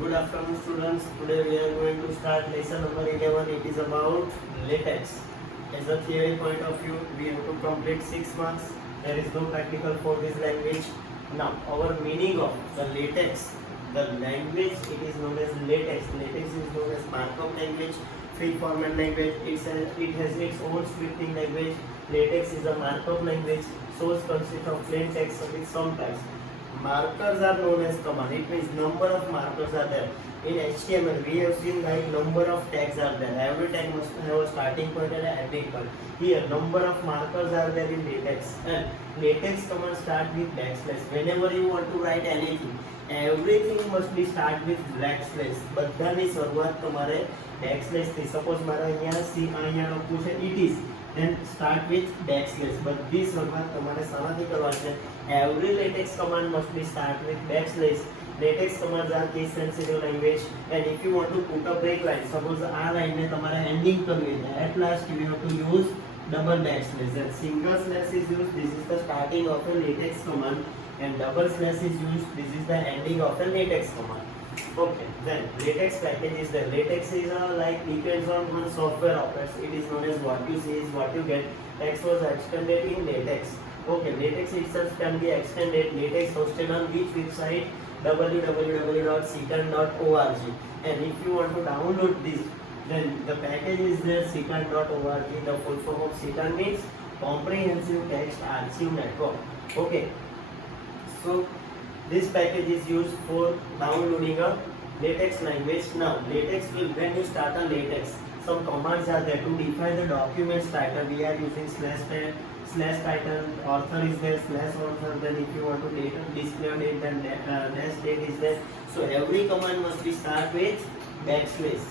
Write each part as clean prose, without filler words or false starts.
Good afternoon, students. Today we are going to start lesson number 11. It is about latex. As a theory point of view, we have to complete 6 marks. There is no practical for this language. Now, our meaning of the latex, the language, it is known as latex. Latex is known as markup language, free format language. It has its own scripting language. Latex is a markup language. Source consists of plain text with some types. Markers are known as command. It means number of markers are there. In HTML, we have seen like number of tags are there. Every tag must have a starting point and an ending point. Here, number of markers are there in latex. And latex command start with backslash. Whenever you want to write anything, everything must be start with backslash. બધાની શરૂઆત તમારે backslash થી. Suppose મારે અહીંયા લખવું છે it is. Then start with backslash. બધી શરૂઆત તમારે શાનાથી કરવાની છે? Every latex command must be start with backslash. Latex commands are case sensitive language, and if you want to put a break line, suppose આ line ને તમારે ending કરવી છે, at last you have to use double backslash. Then single slash is used. This is the starting of a latex command, and double slash is used. This is the ending of a latex command. Okay, then latex package is there. Latex is like depends on one software operates. It is known as what you see is what you get. Text was extended in latex. Okay, latex itself can be extended. Latex hosted on which website? www.citan.org. And if you want to download this, then the package is there, citan.org. The full form of Citan means Comprehensive Text Archive Network. Okay, so this package is used for downloading a latex language. Now, latex will, when you start a latex, some commands are there to define the document's title. We are using slash title, author is there, slash author. Then if you want to display date, then dash date is there. So every command must be start with backslash.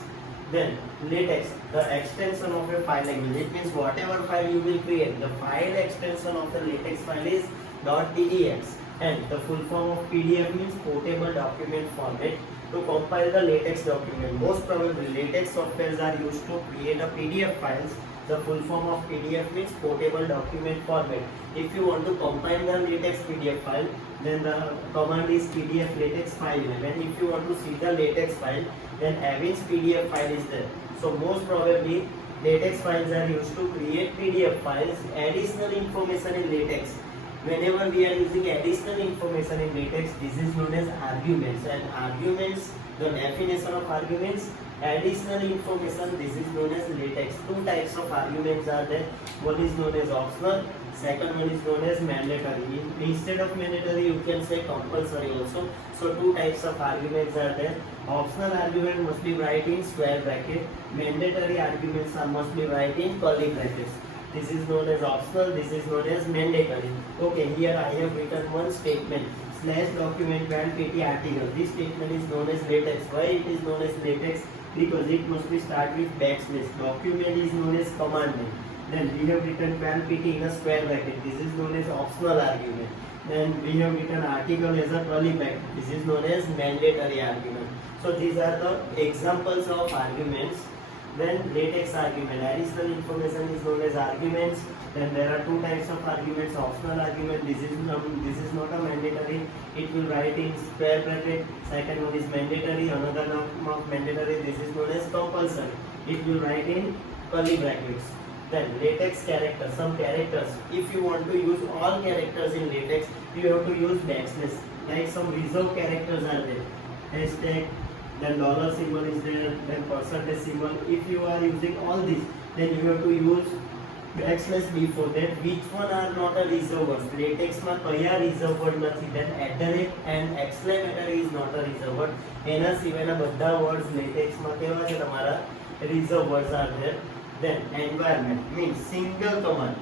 Then latex, the extension of a file language. It means whatever file you will create, the file extension of the latex file is .tex. And the full form of PDF means portable document format. To compile the latex document, most probably latex softwares are used to create a PDF files. The full form of PDF means portable document format. If you want to compile the latex PDF file, then the command is PDF latex file. And if you want to see the latex file, then Avin's PDF file is there. So most probably latex files are used to create PDF files. Additional information in latex. Whenever we are using additional information in latex, this is known as arguments. And arguments, the definition of arguments, additional information, this is known as latex. Two types of arguments are there. One is known as optional, second one is known as mandatory. Instead of mandatory, you can say compulsory also. So two types of arguments are there. Optional argument must be write in square bracket. Mandatory arguments must be write in curly brackets. This is known as optional, this is known as mandatory. Okay, here I have written one statement. Slash document van pt article. This statement is known as latex. Why it is known as latex? Because it must be start with backslash. Document is known as command name. Then we have written van pt in a square bracket. This is known as optional argument. Then we have written article as a curly bracket. This is known as mandatory argument. So these are the examples of arguments. Then latex argument, additional information is known as arguments. Then there are two types of arguments. Optional argument, this is not a mandatory. It will write in square bracket. Second one is mandatory. Another name of mandatory, this is known as compulsory. It will write in curly brackets. Then latex characters, some characters. If you want to use all characters in latex, you have to use backslash. Like some reserved characters are there. Hashtag, then dollar symbol is there, then percentage symbol. If you are using all this, then you have to use backslash before that. Which one are not a reserved words? Latex માં કયા reserved word નથી? Then and exclamatory is not a reserved word. એના સિવાયના બધા words latex માં કેવા છે તમારા? Reserved words are there. Then environment means single command.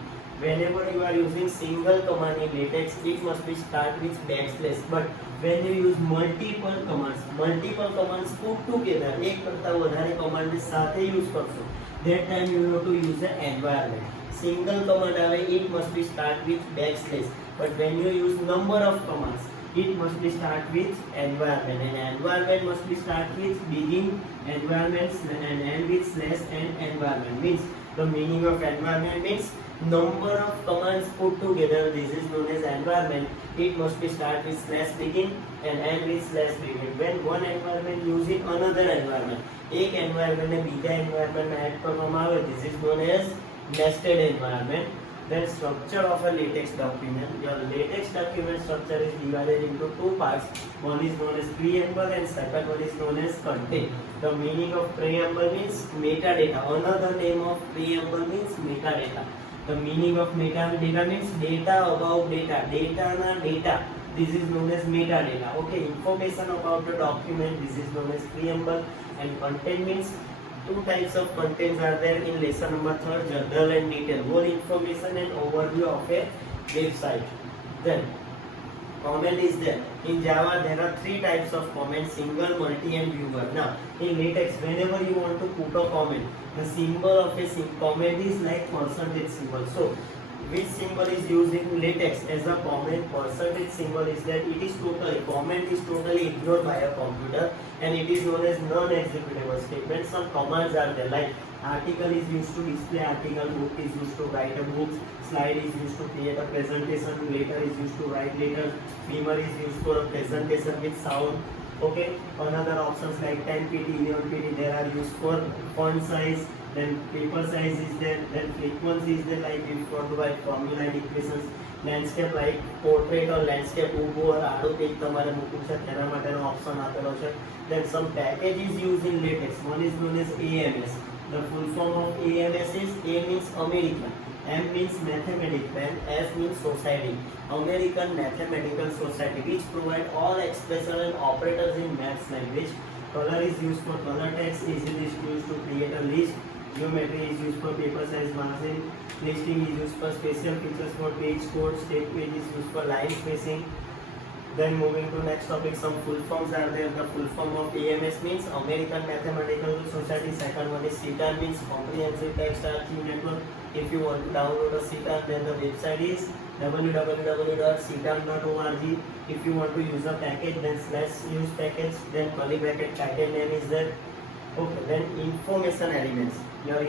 Whenever you are using single command in latex, it must be start with backslash. But when you use multiple commands put together, एक करता વધારે command ને સાથે use કરશો, that time you have to use the environment. Single command આવે, it must be start with backslash. But when you use number of commands, it must be start with environment, and environment must be start with begin environments and end with slash and environment. Means the meaning of environment means number of commands put together. This is known as environment. It must be start with slash begin and end with slash begin. When one environment use in another environment, एक environment ने बीजा environment में add કરવામાં આવે, this is known as nested environment. Then structure of a latex document. Your latex document structure is divided into two parts. One is known as preamble and second one is known as content. The meaning of preamble means metadata. Another name of preamble means metadata. The meaning of metadata means data about data. Data na data. This is known as metadata. Okay, information about the document. This is known as preamble. And content means two types of contents are there in lesson number 3, general and detail. Whole information and overview of a website. Then comment is there. In Java there are three types of comment: single, multi and viewer. Now in latex, whenever you want to put a comment, the symbol of a comment is like percentage symbol. So which symbol is used in latex as a comment? Percentage symbol is that it is totally, comment is totally ignored by a computer, and it is known as non-executable statement. Some commands are there, like article is used to display article, book is used to write a book, slide is used to create a presentation, letter is used to write letter, beamer is used for a presentation with sound. Okay, another options like 10pt, 11pt, they are used for font size. Then paper size is there, then frequency is there, like if you want to write formula and equations. Landscape like portrait or landscape ઊભું or આડું page તમારે મૂકવું છે તેના માટેનો option આપેલો છે. Then some packages used in latex. One is known as AMS. The full form of AMS is A means American, M means mathematics, and S means society. American Mathematical Society, which provide all expression and operators in maths language. Color is used for color text, easily used to create a list. Geometry is used for paper size margin. Listing is used for special features for page code. State page is used for line spacing. Then moving to next topic, some full forms are there. The full form of AMS means American Mathematical Society. Second one is CTAN, means Comprehensive Text Archive Network. If you want to download a CTAN, then the website is www.ctan.org. If you want to use a package, then /use package, then curly bracket package name is there. Okay, then information elements. Your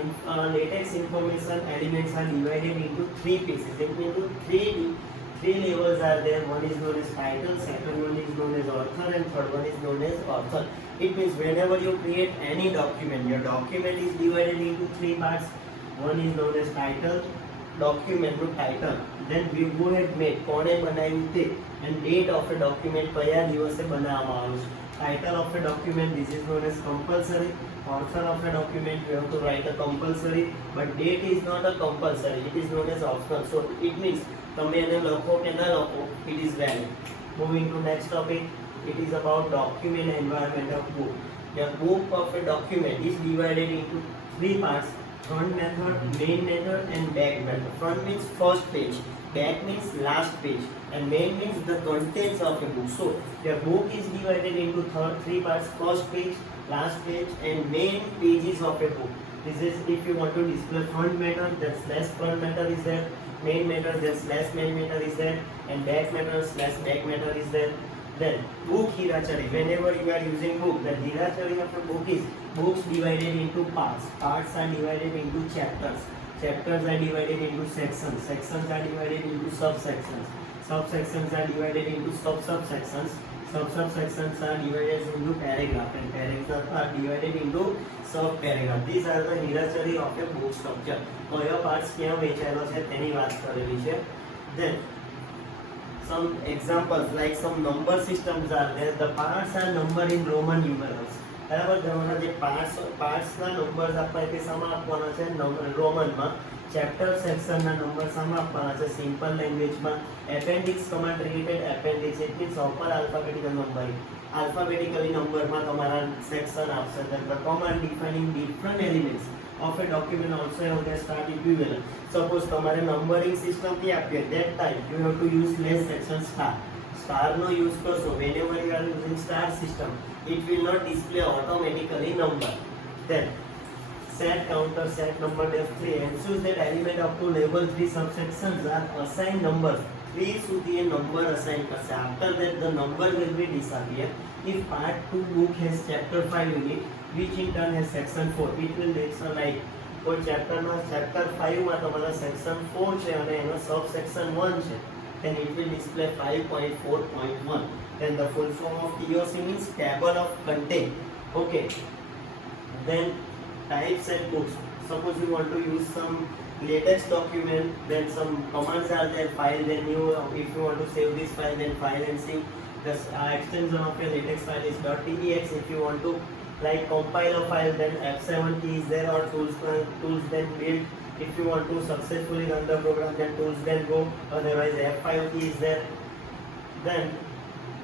latex information elements are divided into three pieces. Into three levels are there. One is known as title, second one is known as author, and third one is known as author. It means whenever you create any document, your document is divided into three parts. One is known as title, document નું title, then who had made, કોણે બનાવ્યું તે, and date of a document કયા દિવસે બનાવવામાં આવ્યું છે. Title of a document, this is known as compulsory. Author of a document, you have to write a compulsory, but date is not a compulsory, it is known as optional. So it means તમે એને લખો કે ના લખો, it is valid. Moving to next topic, it is about document environment of book. The book of a document is divided into three parts: front method, main method, and back method. Front means first page, back means last page, and main means the contents of a book. So the book is divided into three parts: first page, last page, and main pages of a book. This is if you want to display front matter, then slash front matter is there, main matter, then slash main matter is there, and back matter slash back matter is there. Then book hierarchy. Whenever you are using book, the hierarchy of a book is books divided into parts. Parts are divided into chapters. Chapters are divided into sections. Sections are divided into subsections. Subsections are divided into subsections. Subsections are divided into paragraph, and paragraphs are divided into sub-paragraph. These are the hierarchy of a book structure. કયો parts ક્યાં વહેંચાયેલો છે તેની વાત કરેલી છે. Then some examples like some number systems are there. The parts are numbered in Roman numerals. બરાબર, તમારા જે પાર્ટ્સના નંબર્સ આપવા તે શામાં આપવાના છે? રોમનમાં. ચેપ્ટર સેક્શનના નંબર શામાં આપવાના છે? સિમ્પલ લેંગ્વેજમાં. Appendix command related appendix, it means upper alphabetical numbering. Alphabetically નંબરમાં તમારા સેક્શન આવશે. then the command defining different elements of a document also have their start equivalent. Suppose તમારે નંબરિંગ સિસ્ટમથી આપીએ, that time you have to use less section star. Star no use કરશો, whenever you are using star system, it will not display automatically number. Then set counter, set number def 3 ensures that element up to level 3 subsections are assigned numbers 3 સુધી એ number assign કરશે. After that the number will be disappear. If part 2 book has chapter 5 unit which in turn has section 4, it will make like કોઈ ચેપ્ટરમાં chapter 5 માં તમારા section 4 છે અને એનો સબ section 1 છે, then it will display 5.4.1. then the full form of TOC means table of content. Okay, then types and books. Suppose you want to use some latex document, then some commands are there, file, then you if you want to save this file, then file and save. The extension of your latex file is .tdx. if you want to like compile a file, then F7 key is there, or tools then build. If you want to successfully run the program, then tools then go, otherwise F5 key is there. Then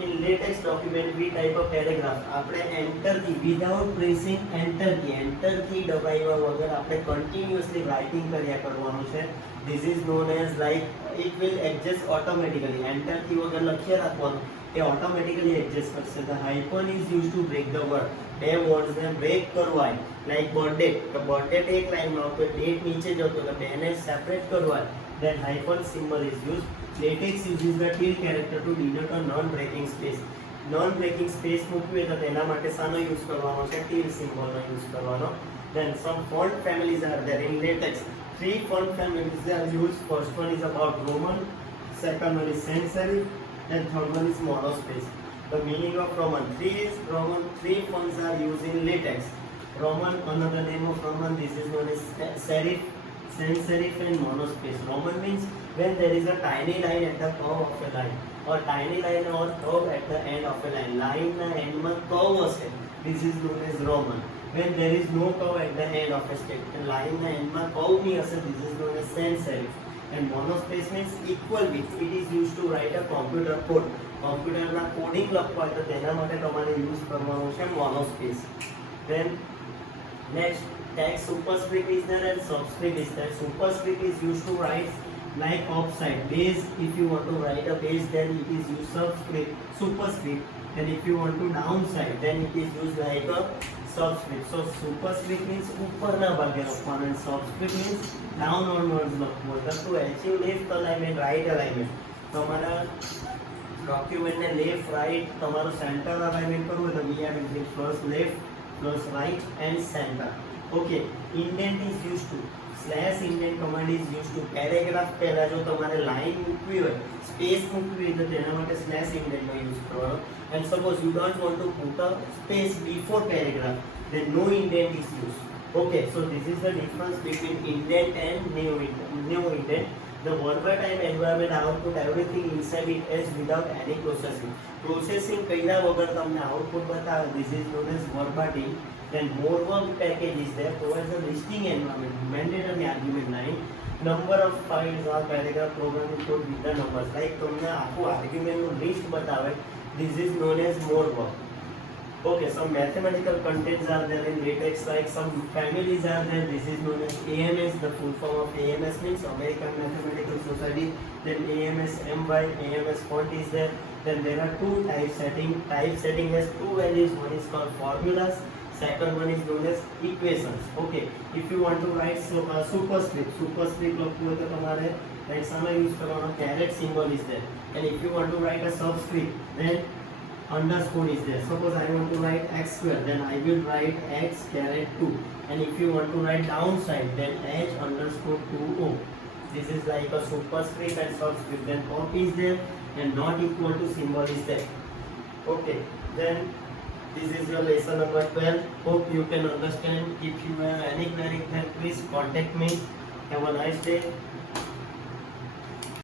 in latex document we type a paragraph. આપણે enter key without pressing enter key દબાવ્યા વગર આપણે continuously writing કર્યા કરવાનું છે. this is known as like it will adjust automatically. enter key વગર લખ્યા રાખવાનું, એ automatically adjust કરશે. the hyphen is used to break the word. બે words ને break કરવા, like birthday, તો birthday એક લાઈનમાં આવતો, date નીચે જતો, તો બેને સેપરેટ કરવા, then hyphen symbol is used. latex uses the till character to denote a non-breaking space. non-breaking space મૂકવી તો તેના માટે શાનો યુઝ કરવાનો છે? till symbol નો યુઝ કરવાનો. then some font families are there in latex. 3 font families are used. first one is about Roman, second one is sans serif, and third one is monospace. The meaning of Roman. 3 fonts are used in latex. Roman, another name of Roman, this is known as serif, sans serif and monospace. Roman means when there is a tiny line at the curve of a line, or tiny line or curve at the end of a line. line na end માં curve હશે, this is known as Roman. When there is no curve at the end of a statement, line na end માં curve ની હશે, this is known as sans serif. And monospace means equal width. It is used to write a computer code. કમ્પ્યુટરના coding લખવા હોય તો તેના માટે તમારે યુઝ કરવાનો છે મોનોસ્પેસ. then next text superscript is there and subscript is there. superscript is used to write like upside base. if you want to write a base, then it is used superscript. and if you want to downside, then it is used like a subscript. so superscript means ઉપરના ભાગે લખવાનું, and subscript means down onwards લખવું. તો to achieve left alignment, right alignment, તમારા ડોક્યુમેન્ટને left right તમારો centre alignment કરવું હોય તો we are using first left plus right and centre. Okay, indent is use to slash indent command is use to paragraph પહેલા જો તમારે line મૂકવી હોય, સ્પેસ મૂકવી હોય તો તેના માટે સ્લેશ ઇન્ડેન્ટનો યુઝ કરવાનો. And suppose you don't want to put a space before paragraph, then no indent is used. Okay, so this is the difference between indent and new indent. The verbatim environment output everything inside it as without any processing. Processing કર્યા વગર તમને output બતાવે, this is known as verbatim. Then more work package is there, provides the listing environment, mandatory argument line, number of files or paragraph programming code with the numbers. Like તમને આખું argument નું list બતાવે, this is known as more work. Okay, some mathematical contents are there in latex, like some families are there. This is known as AMS. The full form of AMS means American Mathematical Society. Then AMS MY, AMS font is there. Then there are two type setting. Type setting has two values. One is called formulas. Second one is known as equations. Okay, if you want to write superscript લખવું હોય તો તમારે like સામે use કરવાનો caret symbol is there. And if you want to write a subscript, then underscore is there. Suppose I want to write x square, then I will write x caret 2. And if you want to write downside, then h underscore 2o. This is like a superscript and subscript. Then pop is there and not equal to symbol is there. Okay, then this is your lesson number 12. Hope you can understand. If you have any query, then please contact me. Have a nice day.